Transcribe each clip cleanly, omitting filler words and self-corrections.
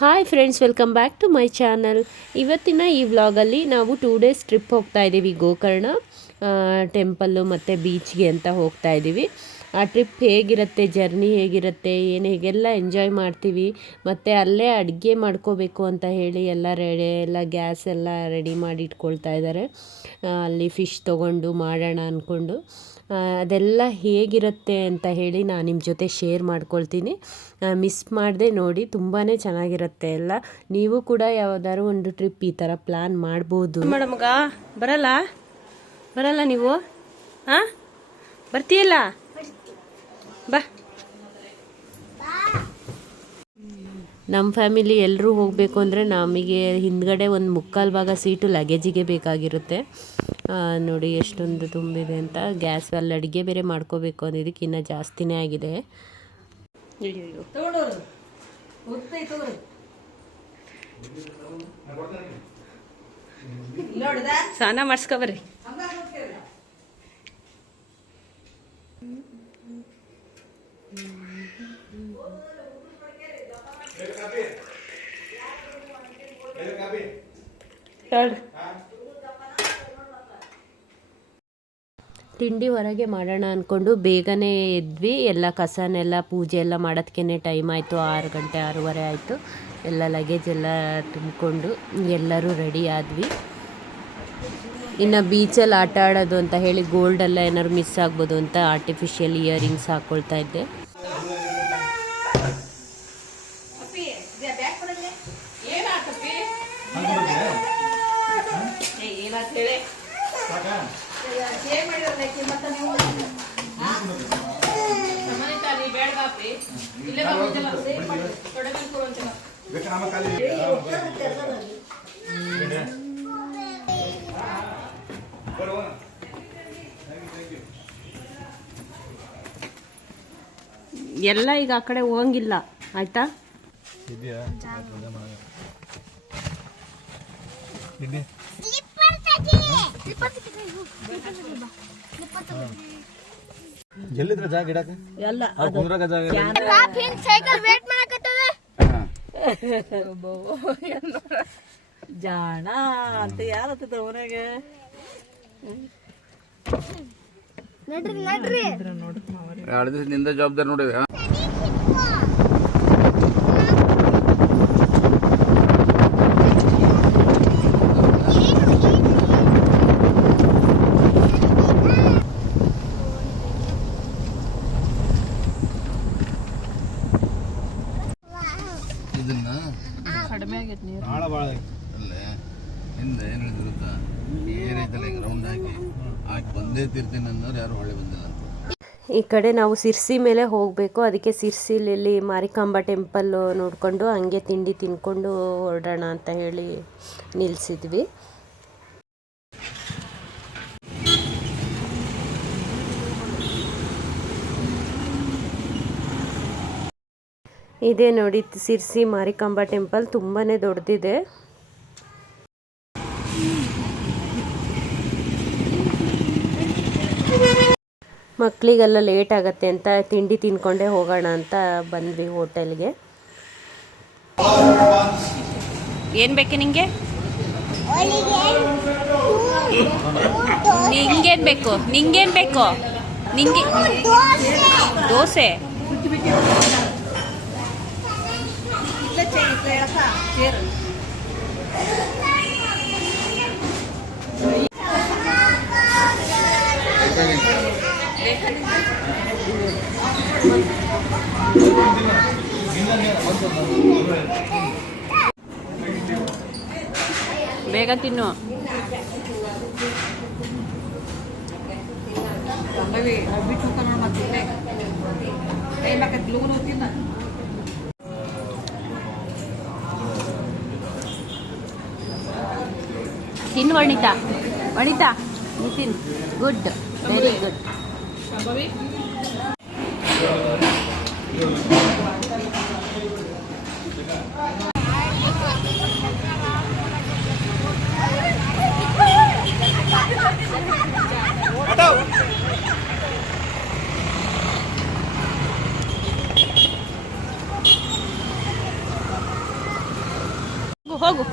Hi friends, welcome back to my channel. ಇವತ್ತಿನ ಈ ವ್ಲಾಗಲ್ಲಿ ನಾವು 2 ಡೇಸ್ ಟ್ರಿಪ್ ಹೋಗ್ತಾ ಇದ್ದೀವಿ. ಗೋಕರ್ಣ ಟೆಂಪಲ್ಲು ಮತ್ತು ಬೀಚ್ಗೆ ಅಂತ ಹೋಗ್ತಾ ಇದ್ದೀವಿ. ಆ ಟ್ರಿಪ್ ಹೇಗಿರುತ್ತೆ, ಜರ್ನಿ ಹೇಗಿರುತ್ತೆ, ಹೇಗೆಲ್ಲ ಎಂಜಾಯ್ ಮಾಡ್ತೀವಿ, ಮತ್ತು ಅಲ್ಲೇ ಅಡುಗೆ ಮಾಡ್ಕೋಬೇಕು ಅಂತ ಹೇಳಿ ಎಲ್ಲ ಗ್ಯಾಸ್ ಎಲ್ಲ ರೆಡಿ ಮಾಡಿ ಇಟ್ಕೊಳ್ತಾ ಇದ್ದಾರೆ. ಅಲ್ಲಿ ಫಿಶ್ ತೊಗೊಂಡು ಮಾಡೋಣ ಅಂದ್ಕೊಂಡು ಅದೆಲ್ಲ ಹೇಗಿರುತ್ತೆ ಅಂತ ಹೇಳಿ ನಾನು ನಿಮ್ಮ ಜೊತೆ ಶೇರ್ ಮಾಡ್ಕೊಳ್ತೀನಿ. ಮಿಸ್ ಮಾಡದೆ ನೋಡಿ, ತುಂಬಾ ಚೆನ್ನಾಗಿರುತ್ತೆ ಎಲ್ಲ. ನೀವು ಕೂಡ ಯಾವುದಾದ್ರು ಒಂದು ಟ್ರಿಪ್ ಈ ಥರ ಪ್ಲ್ಯಾನ್ ಮಾಡ್ಬೋದು. ಮೇಡಮ್ಗ ಬರಲ್ಲ ನೀವು? ಹಾಂ, ಬರ್ತೀಯಲ್ಲ? ಬಾ. ನಮ್ಮ ಫ್ಯಾಮಿಲಿ ಎಲ್ಲರೂ ಹೋಗಬೇಕು ಅಂದರೆ ನಮಗೆ ಹಿಂದ್ಗಡೆ ಒಂದು ಮುಕ್ಕಾಲು ಭಾಗ ಸೀಟು ಲಗೇಜಿಗೆ ಬೇಕಾಗಿರುತ್ತೆ. ನೋಡಿ ಎಷ್ಟೊಂದು ತುಂಬಿದೆ ಅಂತ. ಗ್ಯಾಸ್ ಅಲ್ಲಿ ಅಡುಗೆ ಬೇರೆ ಮಾಡ್ಕೋಬೇಕು ಅನ್ನೋದಕ್ಕೆ ಇನ್ನೂ ಜಾಸ್ತಿನೇ ಆಗಿದೆ. ಸ್ನಾನ ಮಾಡಿಸ್ಕೊಬರ್ರಿ. ತಿಂಡಿ ಹೊರಗೆ ಮಾಡೋಣ ಅಂದ್ಕೊಂಡು ಬೇಗನೆ ಎದ್ವಿ. ಎಲ್ಲ ಕಸನೆಲ್ಲ ಪೂಜೆ ಎಲ್ಲ ಮಾಡೋದಕ್ಕೆ ಟೈಮ್ ಆಯಿತು. 6 ಗಂಟೆ 6:30 ಆಯಿತು. ಎಲ್ಲ ಲಗೇಜ್ ಎಲ್ಲ ತುಂಬಿಕೊಂಡು ಎಲ್ಲರೂ ರೆಡಿ ಆದ್ವಿ. ಇನ್ನು ಬೀಚಲ್ಲಿ ಆಟ ಆಡೋದು ಅಂತ ಹೇಳಿ ಗೋಲ್ಡೆಲ್ಲ ಏನಾದ್ರು ಮಿಸ್ ಆಗ್ಬೋದು ಅಂತ ಆರ್ಟಿಫಿಷಿಯಲ್ ಇಯರಿಂಗ್ಸ್ ಹಾಕ್ಕೊಳ್ತಾ ಇದ್ದೆ. ಎಲ್ಲ ಈಗ ಆ ಕಡೆ ಹೋಗಂಗಿಲ್ಲ, ಆಯ್ತಾ? ಎಲ್ಲಿದ್ರ ಜಾಗ ಇಡಕ ಎಲ್ಲ ಕುಂದ್ರಾಗ ಜಾಗ ಸೈಕಲ್ ವೇಟ್ ಮಾಡಕತ್ತದ ಜಾಣ ಅಂತ ಯಾರತ್ತ ಮನೆಗೆ ನಡ್ರಿ ನಡ್ರಿ 2 ದಿವಸ ನಿಂದ ಜವಾಬ್ದಾರಿ ನೋಡಿದೆ. ಇದನ್ನ ಕಡಿಮೆ ಆಗೈತೆ ನೀರು, ಭಾಳ ಅಲ್ಲೇ ಹಿಂದೆ ಏನು ಹೇಳಿದ್ರು ಏನೈತಲ್ಲ ಈಗ ರೌಂಡ್ ಹಾಕಿ ಬಂದೇ ತಿರ್ತೀನಿ ಅನ್ನೋರು ಯಾರು ಹೊಳೆ ಬಂದಿಲ್ಲ ಅಂತ. ಈ ಕಡೆ ನಾವು ಸಿರ್ಸಿ ಮೇಲೆ ಹೋಗಬೇಕು. ಅದಕ್ಕೆ ಸಿರ್ಸಿಲಿ ಮಾರಿಕಾಂಬಾ ಟೆಂಪಲ್ಲು ನೋಡಿಕೊಂಡು ಹಂಗೆ ತಿಂಡಿ ತಿನ್ಕೊಂಡು ಹೊರಡೋಣ ಅಂತ ಹೇಳಿ ನಿಲ್ಲಿಸಿದ್ವಿ. ಇದೇ ನೋಡಿ ಸಿರ್ಸಿ ಮಾರಿಕಾಂಬಾ ಟೆಂಪಲ್, ತುಂಬಾ ದೊಡ್ಡದಿದೆ. ಮಕ್ಕಳಿಗೆಲ್ಲ ಲೇಟ್ ಆಗುತ್ತೆ ಅಂತ ತಿಂಡಿ ತಿನ್ಕೊಂಡೇ ಹೋಗೋಣ ಅಂತ ಬಂದ್ವಿ ಹೋಟೆಲ್ಗೆ. ಏನು ಬೇಕು ನಿಂಗೆ? ನಿಂಗೇನು ಬೇಕು? ನಿಂಗೇನು ಬೇಕು? ನಿಂಗೆ ದೋಸೆ. ಬೇಗ ತಿನ್ನು. ತಿನ್ನು ವನಿತಾ, ನಿತಿನ್, ಗುಡ್, ವೆರಿ ಗುಡ್. ಹೋಗು.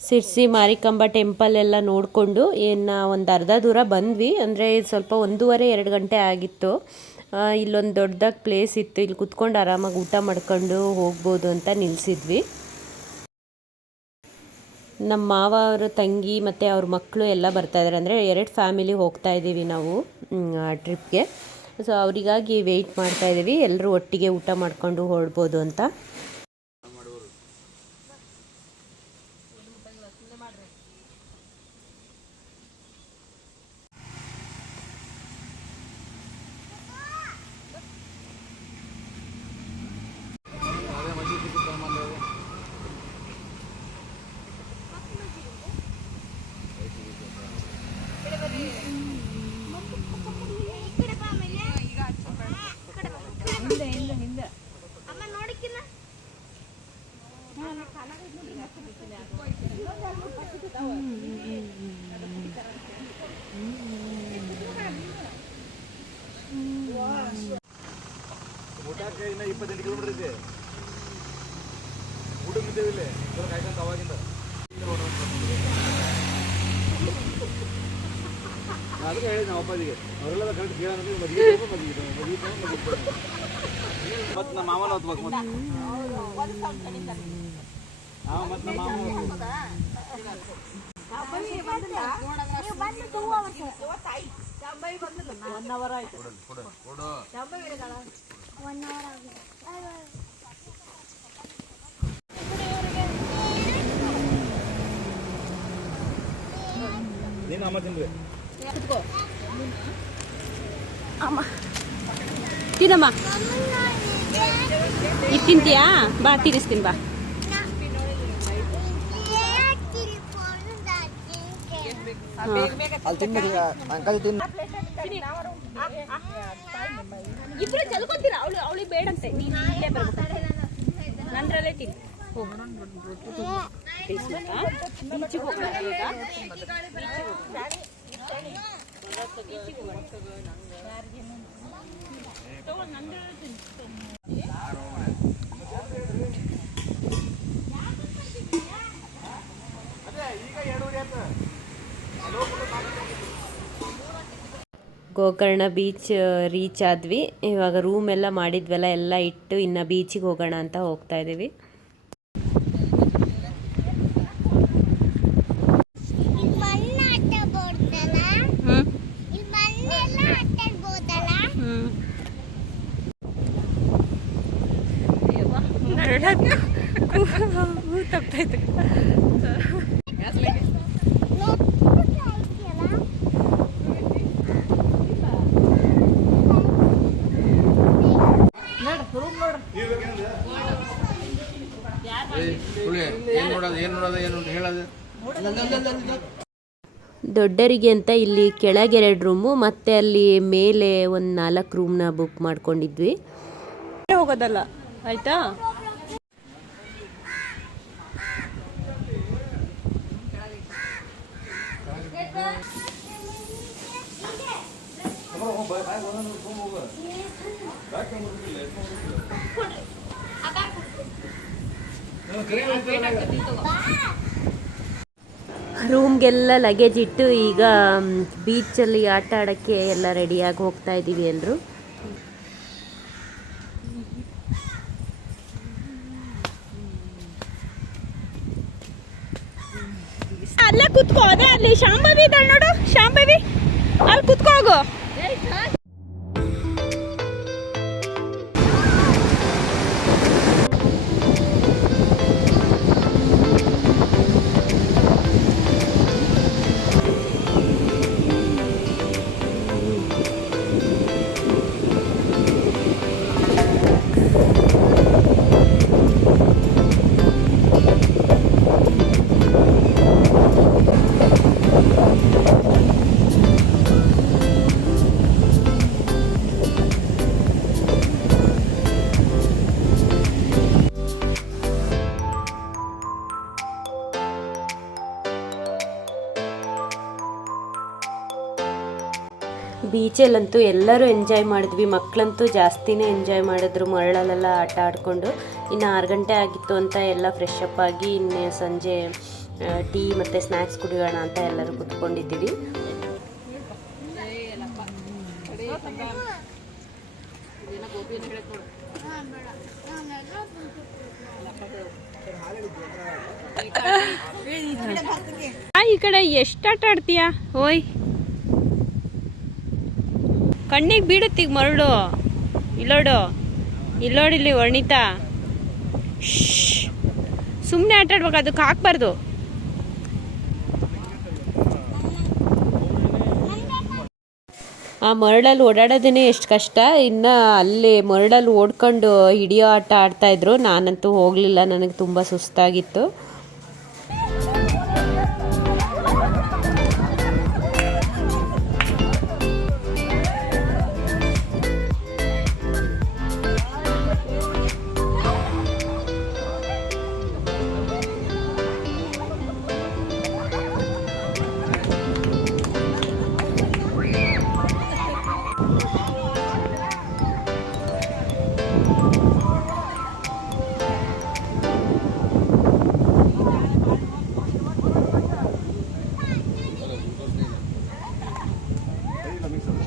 ಸಿರ್ಸಿ ಮಾರಿಕಾಂಬಾ ಟೆಂಪಲ್ ಎಲ್ಲ ನೋಡಿಕೊಂಡು ಇನ್ನು ಒಂದು ಅರ್ಧ ದೂರ ಬಂದ್ವಿ. ಅಂದರೆ ಸ್ವಲ್ಪ 1:30-2 ಗಂಟೆ ಆಗಿತ್ತು. ಇಲ್ಲೊಂದು ದೊಡ್ಡದಾಗಿ ಪ್ಲೇಸ್ ಇತ್ತು, ಇಲ್ಲಿ ಕುತ್ಕೊಂಡು ಆರಾಮಾಗಿ ಊಟ ಮಾಡ್ಕೊಂಡು ಹೋಗ್ಬೋದು ಅಂತ ನಿಲ್ಲಿಸಿದ್ವಿ. ನಮ್ಮ ಮಾವ ಅವರ ತಂಗಿ ಮತ್ತು ಅವ್ರ ಮಕ್ಕಳು ಎಲ್ಲ ಬರ್ತಾಯಿದ್ದಾರೆ. ಅಂದರೆ 2 ಫ್ಯಾಮಿಲಿ ಹೋಗ್ತಾ ಇದ್ದೀವಿ ನಾವು ಟ್ರಿಪ್ಗೆ. ಸೊ ಅವರಿಗಾಗಿ ವೆಯ್ಟ್ ಮಾಡ್ತಾಯಿದ್ದೀವಿ, ಎಲ್ಲರೂ ಒಟ್ಟಿಗೆ ಊಟ ಮಾಡ್ಕೊಂಡು ಹೊರಡ್ಬೋದು ಅಂತ. ಊಟಕ್ಕೆ ಇನ್ನ 28 ಕಿಲೋಮೀಟರ್ ಇದೆ. ಊಟಕ್ಕೆ ನಿಂತಿಲ್ಲ ಕಾಯ್ಕೊಂತ ಅವಾಗಿಂದ ಅದಕ್ಕೆ ಹೇಳಿದೆ ನಾವು ಅಪ್ಪಾಜಿಗೆ, ಅವರೆಲ್ಲ ಕರೆಕ್ಟ್ ಕೇಳ ಮದುವೆ ಮತ್ತು ನಮ್ಮ ಮಾವನ ಹೊತ್ಬೇಕು ಮತ್ತು ನಮ್ಮ ಮಾವ ನೀನು ಅಮ್ಮ ತಿನ್ರಿ. ತಿನ್ನಮ್ಮ, ಇದು ತಿಂತೀಯಾ? ಬಾ ತಿನ್ನಿಸ್ತೀನಿ ಬಾ. ಇಬ್ರು ಚಲ್ಕೊಂತೀರ, ಅವಳಿಗೆ ಬೇಡಂತೆ, ನೀನು ಇಲ್ಲೇ ಬರ್ಬೇಕು, ನಂದ್ರಲ್ಲೇ ತಿನ್ನಿ. ಬೀಚಿಗೆ ಹೋಗ್ಬೇಕು. ಗೋಕರ್ಣ ಬೀಚ್ ರೀಚ್ ಆದ್ವಿ. ಇವಾಗ ರೂಮ್ ಎಲ್ಲ ಮಾಡಿದ್ವಲ್ಲ, ಎಲ್ಲ ಇಟ್ಟು ಇನ್ನು ಬೀಚಿಗೆ ಹೋಗೋಣ ಅಂತ ಹೋಗ್ತಾ ಇದ್ದೀವಿ. ದೊಡ್ಡರಿಗೆ ಅಂತ ಇಲ್ಲಿ ಕೆಳಗೆ 2 ರೂಮು ಮತ್ತೆ ಅಲ್ಲಿ ಮೇಲೆ ಒಂದು 4 ರೂಮ್ನ ಬುಕ್ ಮಾಡ್ಕೊಂಡಿದ್ವಿ. ಹೋಗೋದಲ್ಲ ಆಯ್ತಾ. ರೂಮ್ಗೆಲ್ಲ ಲಗೇಜ್ ಇಟ್ಟು ಈಗ ಬೀಚಲ್ಲಿ ಆಟ ಆಡೋಕ್ಕೆ ಎಲ್ಲ ರೆಡಿಯಾಗಿ ಹೋಗ್ತಾ ಇದ್ದೀವಿ ಎಲ್ಲರೂ. ಅಲ್ಲೇ ಕುತ್ಕೋ, ಅದೇ ಅಲ್ಲಿ ಶಾಂಭವಿ ಇದ್ದಾಳೆ ನೋಡು, ಶಾಂಭವಿ ಅಲ್ಲಿ ಕುತ್ಕೋ ಹೋಗು. ಬೀಚಲ್ಲಂತೂ ಎಲ್ಲರೂ ಎಂಜಾಯ್ ಮಾಡಿದ್ವಿ, ಮಕ್ಕಳಂತೂ ಜಾಸ್ತಿನೇ ಎಂಜಾಯ್ ಮಾಡಿದ್ರು ಮರಳಲ್ಲೆಲ್ಲ ಆಟ ಆಡಿಕೊಂಡು. ಇನ್ನು 6 ಗಂಟೆ ಆಗಿತ್ತು ಅಂತ ಎಲ್ಲ ಫ್ರೆಶ್ ಅಪ್ ಆಗಿ ಇನ್ನು ಸಂಜೆ ಟೀ ಮತ್ತು ಸ್ನ್ಯಾಕ್ಸ್ ಕುಡಿಯೋಣ ಅಂತ ಎಲ್ಲರೂ ಕುತ್ಕೊಂಡಿದ್ದೀವಿ. ಈ ಕಡೆ ಎಷ್ಟು ಆಟ ಆಡ್ತೀಯಾ? ಓಯ್ ಕಣ್ಣಿಗೆ ಬೀಡುತ್ತೀಗ ಮರಳು. ಇಲ್ಲೋಡು, ಇಲ್ಲೋಡಿಲ್ಲಿ ವರ್ಣಿತಾ, ಸುಮ್ಮನೆ ಆಟ ಆಡ್ಬೇಕು, ಅದಕ್ಕೆ ಹಾಕ್ಬಾರ್ದು. ಆ ಮರಳಲ್ಲಿ ಓಡಾಡೋದೇ ಎಷ್ಟು ಕಷ್ಟ, ಇನ್ನು ಅಲ್ಲಿ ಮರಳಲ್ಲಿ ಓಡ್ಕೊಂಡು ಹಿಡಿಯೋ ಆಟ ಆಡ್ತಾಯಿದ್ರು. ನಾನಂತೂ ಹೋಗಲಿಲ್ಲ, ನನಗೆ ತುಂಬ ಸುಸ್ತಾಗಿತ್ತು.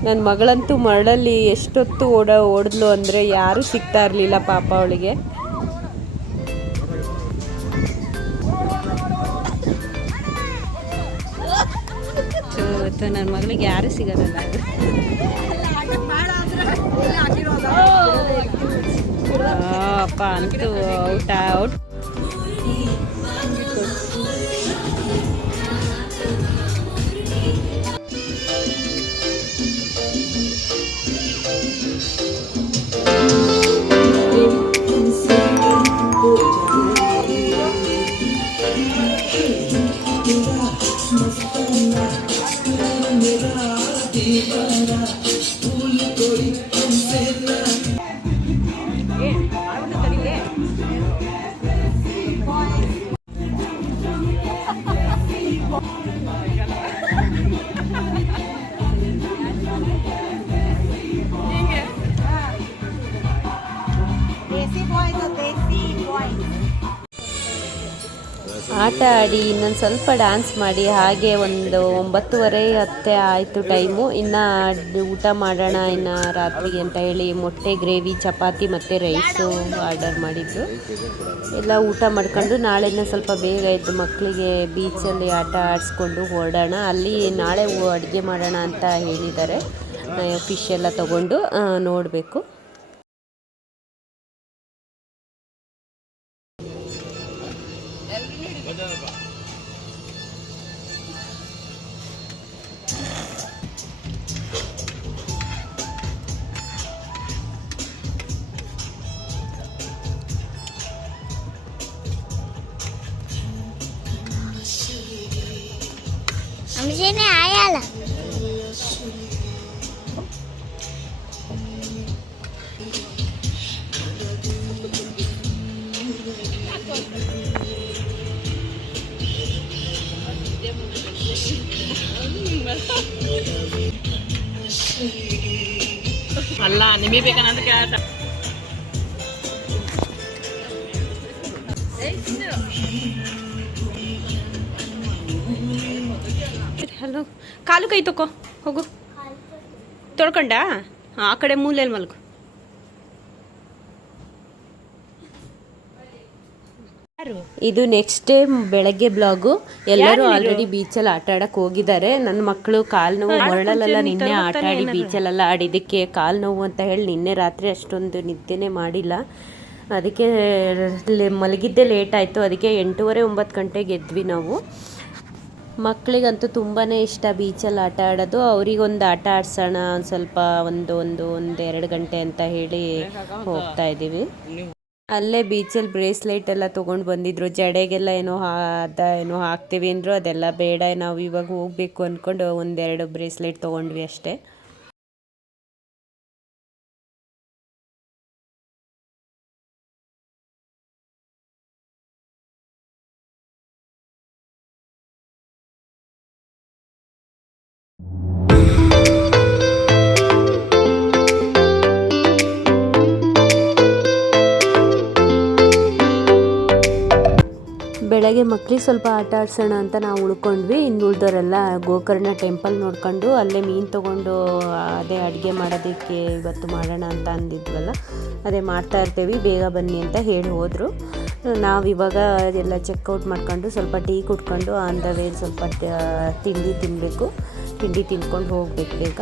ನನ್ನ ಮಗಳಂತೂ ಮರಳಲ್ಲಿ ಎಷ್ಟೊತ್ತು ಓಡಿದ್ಲು ಅಂದರೆ ಯಾರೂ ಸಿಗ್ತಾ ಇರಲಿಲ್ಲ ಪಾಪ ಅವಳಿಗೆ. ನನ್ನ ಮಗಳಿಗೆ ಯಾರೂ ಸಿಗೋದಲ್ಲ. ಅಪ್ಪ ಅಂತೂ ಔಟ್. ಆಟ ಆಡಿ ಇನ್ನೊಂದು ಸ್ವಲ್ಪ ಡ್ಯಾನ್ಸ್ ಮಾಡಿ ಹಾಗೆ ಒಂದು 9:30 ಆಯಿತು ಟೈಮು. ಇನ್ನು ಊಟ ಮಾಡೋಣ ಇನ್ನು ರಾತ್ರಿಗೆ ಅಂತ ಹೇಳಿ ಮೊಟ್ಟೆ ಗ್ರೇವಿ, ಚಪಾತಿ ಮತ್ತು ರೈಸು ಆರ್ಡರ್ ಮಾಡಿದ್ದು. ಎಲ್ಲ ಊಟ ಮಾಡ್ಕೊಂಡು ನಾಳೆನ ಸ್ವಲ್ಪ ಬೇಗ ಎದ್ದು ಮಕ್ಕಳಿಗೆ ಬೀಚಲ್ಲಿ ಆಟ ಆಡಿಸ್ಕೊಂಡು ಹೊರಡೋಣ. ಅಲ್ಲಿ ನಾಳೆ ಅಡುಗೆ ಮಾಡೋಣ ಅಂತ ಹೇಳಿದ್ದಾರೆ. ಫಿಶ್ ಎಲ್ಲ ತೊಗೊಂಡು ನೋಡಬೇಕು. हमसे आया ला ಅಲ್ಲ ನಿಮಗೆ ಬೇಕಂತ ಕೇಳ. ಹಲೋ, ಕಾಲು ಕೈ ತಕೋ ಹೋಗು. ತೊಳ್ಕೊಂಡ ಆ ಕಡೆ ಮೂಲೆಯಲ್ಲಿ ಮಲ್ಗು. ಇದು ನೆಕ್ಸ್ಟ್ ಡೇ ಬೆಳಗ್ಗೆ ಬ್ಲಾಗು. ಎಲ್ಲರೂ ಆಲ್ರೆಡಿ ಬೀಚಲ್ಲಿ ಆಟ ಆಡಕ್ಕೆ ಹೋಗಿದ್ದಾರೆ. ನನ್ನ ಮಕ್ಕಳು ಕಾಲು ನೋವು ಮೊರಳಲ್ಲೆಲ್ಲ ನಿನ್ನೆ ಆಟ ಆಡಿ ಬೀಚಲ್ಲೆಲ್ಲ ಆಡಿದ್ದಕ್ಕೆ ಕಾಲು ನೋವು ಅಂತ ಹೇಳಿ ನಿನ್ನೆ ರಾತ್ರಿ ಅಷ್ಟೊಂದು ನಿದ್ದೆನೇ ಮಾಡಿಲ್ಲ. ಅದಕ್ಕೆ ಮಲಗಿದ್ದೆ ಲೇಟ್ ಆಯಿತು. ಅದಕ್ಕೆ 8:30 9 ಗಂಟೆಗೆ ಎದ್ವಿ ನಾವು. ಮಕ್ಕಳಿಗಂತೂ ತುಂಬಾ ಇಷ್ಟ ಬೀಚಲ್ಲಿ ಆಟ ಆಡೋದು. ಅವರಿಗೊಂದು ಆಟ ಆಡ್ಸೋಣ ಒಂದು ಸ್ವಲ್ಪ ಒಂದು 2 ಗಂಟೆ ಅಂತ ಹೇಳಿ ಹೋಗ್ತಾ ಇದ್ದೀವಿ. ಅಲ್ಲೇ ಬೀಚಲ್ಲಿ ಬ್ರೇಸ್ಲೆಟ್ ಎಲ್ಲ ತೊಗೊಂಡು ಬಂದಿದ್ರು. ಜಡೆಗೆಲ್ಲ ಏನೋ ಹಾಕ್ತೀವಿ ಅಂದರು. ಅದೆಲ್ಲ ಬೇಡ, ನಾವು ಇವಾಗ ಹೋಗಬೇಕು ಅಂದ್ಕೊಂಡು 1-2 ಬ್ರೇಸ್ಲೆಟ್ ತೊಗೊಂಡ್ವಿ ಅಷ್ಟೇ. ಬೆಳಗ್ಗೆ ಮಕ್ಳಿಗೆ ಸ್ವಲ್ಪ ಆಟ ಆಡ್ಸೋಣ ಅಂತ ನಾವು ಉಳ್ಕೊಂಡ್ವಿ. ಇನ್ನು ಉಳ್ದವರೆಲ್ಲ ಗೋಕರ್ಣ ಟೆಂಪಲ್ ನೋಡ್ಕೊಂಡು ಅಲ್ಲೇ ಮೀನು ತೊಗೊಂಡು ಅದೇ ಅಡುಗೆ ಮಾಡೋದಕ್ಕೆ ಇವತ್ತು ಮಾಡೋಣ ಅಂತ ಅಂದಿದ್ವಲ್ಲ, ಅದೇ ಮಾಡ್ತಾ ಇರ್ತೀವಿ, ಬೇಗ ಬನ್ನಿ ಅಂತ ಹೇಳಿ ಹೋದರು. ನಾವಿವಾಗ ಎಲ್ಲ ಚೆಕ್ಔಟ್ ಮಾಡ್ಕೊಂಡು ಸ್ವಲ್ಪ ಟೀ ಕುಟ್ಕೊಂಡು ಆನ್ ದ ವೇ ಸ್ವಲ್ಪ ತಿಂಡಿ ತಿನ್ನಬೇಕು. ತಿಂಡಿ ತಿನ್ಕೊಂಡು ಹೋಗ್ಬೇಕು ಬೇಗ.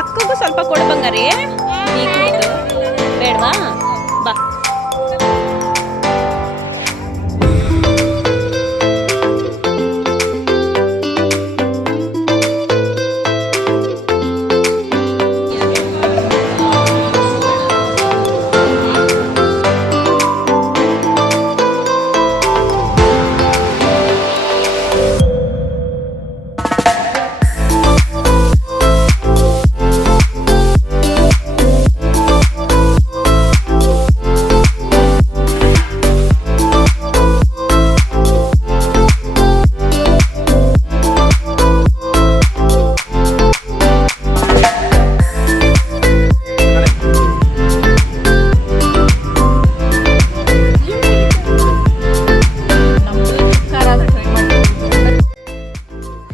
ಅಕ್ಕಗೂ ಸ್ವಲ್ಪ ಕೊಡು ಬಂಗಾರಿ. ಬೇಡವಾ? ಬಾ.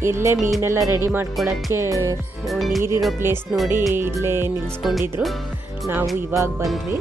ಇಲ್ಲೇ ಮೀನೆಲ್ಲ ರೆಡಿ ಮಾಡ್ಕೊಳ್ಳೋಕ್ಕೆ ನೀರಿರೋ ಪ್ಲೇಸ್ ನೋಡಿ ಇಲ್ಲೇ ನಿಲ್ಲಿಸ್ಕೊಂಡಿದ್ರು. ನಾವು ಇವಾಗ ಬಂದ್ವಿ.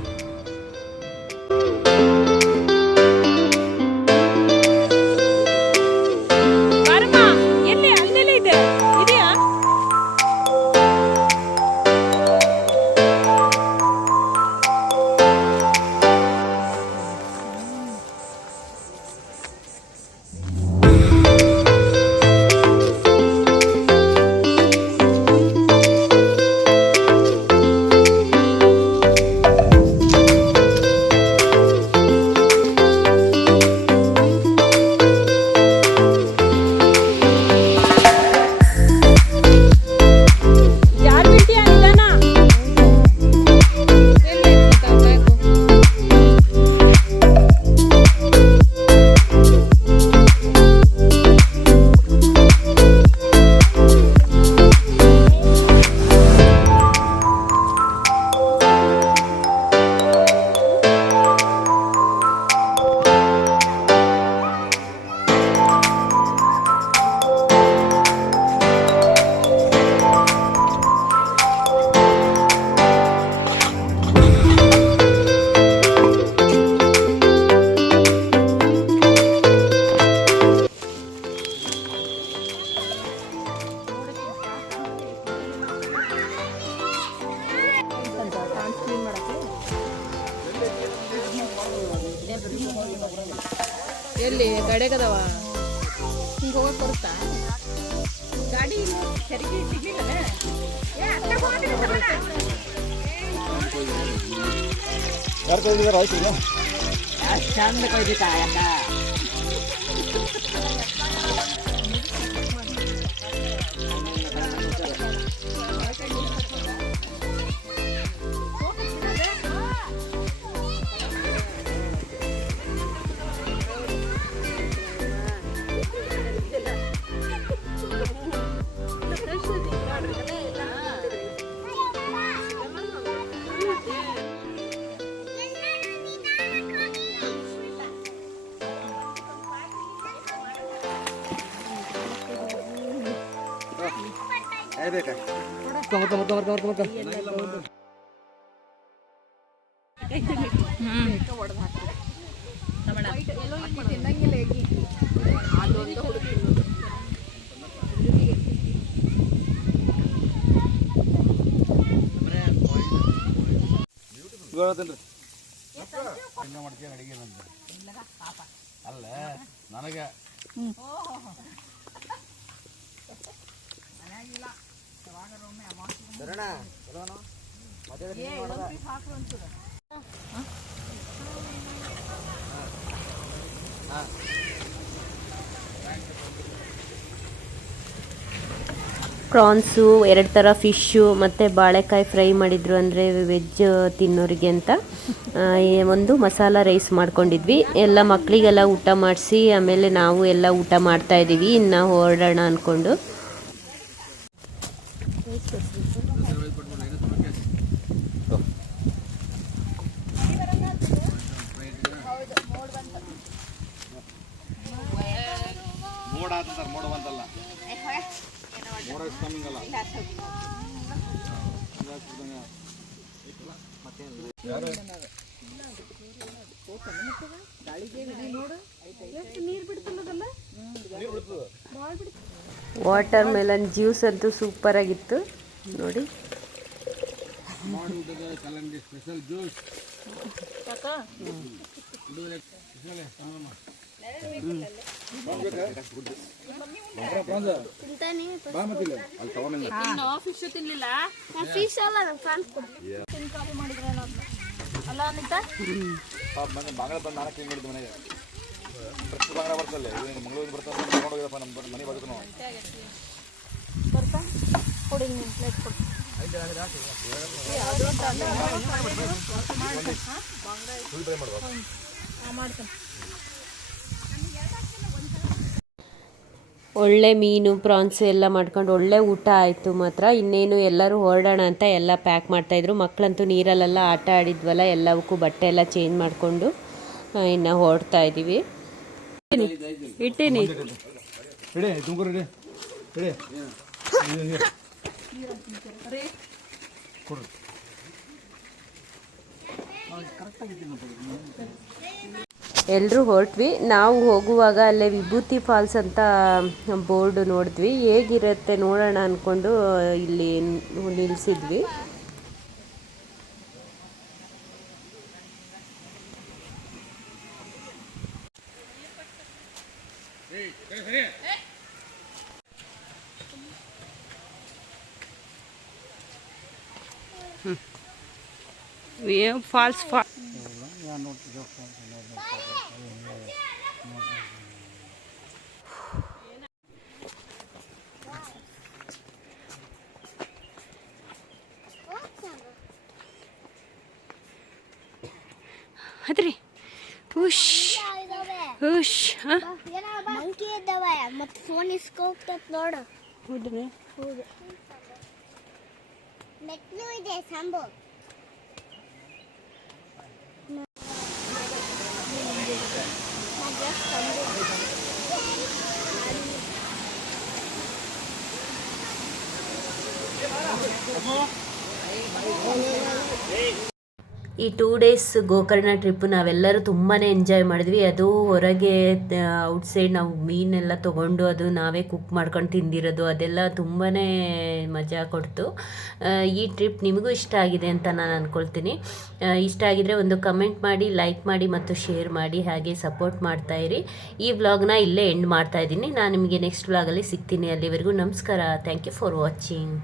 ಎಲ್ಲಿ ಗಡೆಗದವ ಹಿಂಗೆ ಹೋಗಕ್ಕೆ ಬರುತ್ತಾ ಗಾಡಿ ಸರಿಗೆ ಸಿಗ್ಲಿಲ್ಲ. ಯಾರು ಕೈದಿದ್ದಾರೆ ಆಯ್ತು ಇಲ್ಲ ಚಂದ ಕೈದಿತ್ತ ಯಾಕ ಬೇಕಾ ಮತ್ತ ಮಾಡ್ತೀನಿ ಅಡಿಗೆ ಅಲ್ಲ ನನಗೆ ಪ್ರಾನ್ಸು, 2 ಥರ ಫಿಶ್ಶು ಮತ್ತು ಬಾಳೆಕಾಯಿ ಫ್ರೈ ಮಾಡಿದ್ರು, ಅಂದರೆ ವೆಜ್ ತಿನ್ನೋರಿಗೆ ಅಂತ. ಒಂದು ಮಸಾಲ ರೈಸ್ ಮಾಡ್ಕೊಂಡಿದ್ವಿ. ಎಲ್ಲ ಮಕ್ಕಳಿಗೆಲ್ಲ ಊಟ ಮಾಡಿಸಿ ಆಮೇಲೆ ನಾವು ಎಲ್ಲ ಊಟ ಮಾಡ್ತಾಯಿದ್ದೀವಿ. ಇನ್ನು ಹೊರಡೋಣ ಅಂದ್ಕೊಂಡು. ಮೋಡ ಅಂತಾರೆ, ಮೋಡವಂತಲ್ಲ, ಮೋಡ ಕಮ್ಮಿಂಗ್ ಅಲ್ಲ. ವಾಟರ್ ಮೆಲನ್ ಜ್ಯೂಸ್ ಅಂತೂ ಸೂಪರ್ ಆಗಿತ್ತು ನೋಡಿ. ಕಲ್ಲಂಗಡಿ ಸ್ಪೆಷಲ್ ಜ್ಯೂಸ್. ಫಿಶ್ ತಿನ್ಲಿಲ್ಲ ಫಿಶ್ ಅಲ್ಲ ಫ್ರಾನ್ಸ್ ಅಲ್ಲ ಅನಿತಾ ಬಾಂಗ್ಲ ಬಂದು ನಾಲ್ಕು ಹಿಂಗೆ ಮಾಡಿದ್ದು ಮನೆಗೆ ಫ್ರೆಶ್ ಬಾಂಗ್ಲ ಬರ್ತಲ್ಲ, ಮಂಗಳೂರಿಗೆ ಬರ್ತಾರೆ, ತಗೊಂಡು ಹೋಗಿರಪ್ಪ ನಮ್ಮ ಮನೆ ಬದುಕು ಬರ್ತಾ ಕೊಡಿ ನೀನು ಪ್ಲೇಟ್ ಕೊಡಿ. ಒಳ್ಳೆ ಮೀನು ಪ್ರಾನ್ಸು ಎಲ್ಲ ಮಾಡ್ಕೊಂಡು ಒಳ್ಳೆ ಊಟ ಆಯಿತು ಮಾತ್ರ. ಇನ್ನೇನು ಎಲ್ಲರೂ ಹೊರಡೋಣ ಅಂತ ಎಲ್ಲ ಪ್ಯಾಕ್ ಮಾಡ್ತಾಯಿದ್ರು. ಮಕ್ಕಳಂತೂ ನೀರಲ್ಲೆಲ್ಲ ಆಟ ಆಡಿದ್ವಲ್ಲ, ಎಲ್ಲವಕ್ಕೂ ಬಟ್ಟೆ ಎಲ್ಲ ಚೇಂಜ್ ಮಾಡಿಕೊಂಡು ಇನ್ನು ಹೊರಡ್ತಾ ಇದ್ದೀವಿ. ಇಟ್ಟೇನಿ ರೆಡಿ ತುಮಕೂರು ರೆಡಿ ಎಲ್ಲರೂ ಹೊರಟ್ವಿ. ನಾವು ಹೋಗುವಾಗ ಅಲ್ಲೇ ವಿಭೂತಿ ಫಾಲ್ಸ್ ಅಂತ ಬೋರ್ಡ್ ನೋಡಿದ್ವಿ. ಹೇಗಿರುತ್ತೆ ನೋಡೋಣ ಅಂದ್ಕೊಂಡು ಇಲ್ಲಿ ನಿಲ್ಲಿಸಿದ್ವಿ. ಫಾಲ್ಸ್ ಅದ್ರಿ ಹುಷ್ ಹುಷ್ ಮಂಕಿ ಇದ್ದಾವೆ ಮತ್ತೆ ಫೋನ್ ಇಸ್ಕೋಗ್ತತ್ ನೋಡು. ಹೌದ್ರಿ ಹೌದು ಮೆಟ್ಲು ಇದೆ ಸಂಭವ. ಈ 2 ಡೇಸ್ ಗೋಕರ್ಣ ಟ್ರಿಪ್ ನಾವೆಲ್ಲರೂ ತುಂಬಾ ಎಂಜಾಯ್ ಮಾಡಿದ್ವಿ. ಅದು ಹೊರಗೆ ಔಟ್ಸೈಡ್ ನಾವು ಮೀನೆಲ್ಲ ತೊಗೊಂಡು ಅದು ನಾವೇ ಕುಕ್ ಮಾಡ್ಕೊಂಡು ತಿಂದಿರೋದು, ಅದೆಲ್ಲ ತುಂಬಾ ಮಜಾ ಕೊಡ್ತು. ಈ ಟ್ರಿಪ್ ನಿಮಗೂ ಇಷ್ಟ ಆಗಿದೆ ಅಂತ ನಾನು ಅಂದ್ಕೊಳ್ತೀನಿ. ಇಷ್ಟ ಆಗಿದರೆ ಒಂದು ಕಮೆಂಟ್ ಮಾಡಿ, ಲೈಕ್ ಮಾಡಿ ಮತ್ತು ಶೇರ್ ಮಾಡಿ, ಹಾಗೆ ಸಪೋರ್ಟ್ ಮಾಡ್ತಾಯಿರಿ. ಈ ವ್ಲಾಗ್ನ ಇಲ್ಲೇ ಎಂಡ್ ಮಾಡ್ತಾಯಿದ್ದೀನಿ. ನಾನು ನಿಮಗೆ ನೆಕ್ಸ್ಟ್ ವ್ಲಾಗಲ್ಲಿ ಸಿಗ್ತೀನಿ. ಅಲ್ಲಿವರೆಗೂ ನಮಸ್ಕಾರ. Thank you for watching.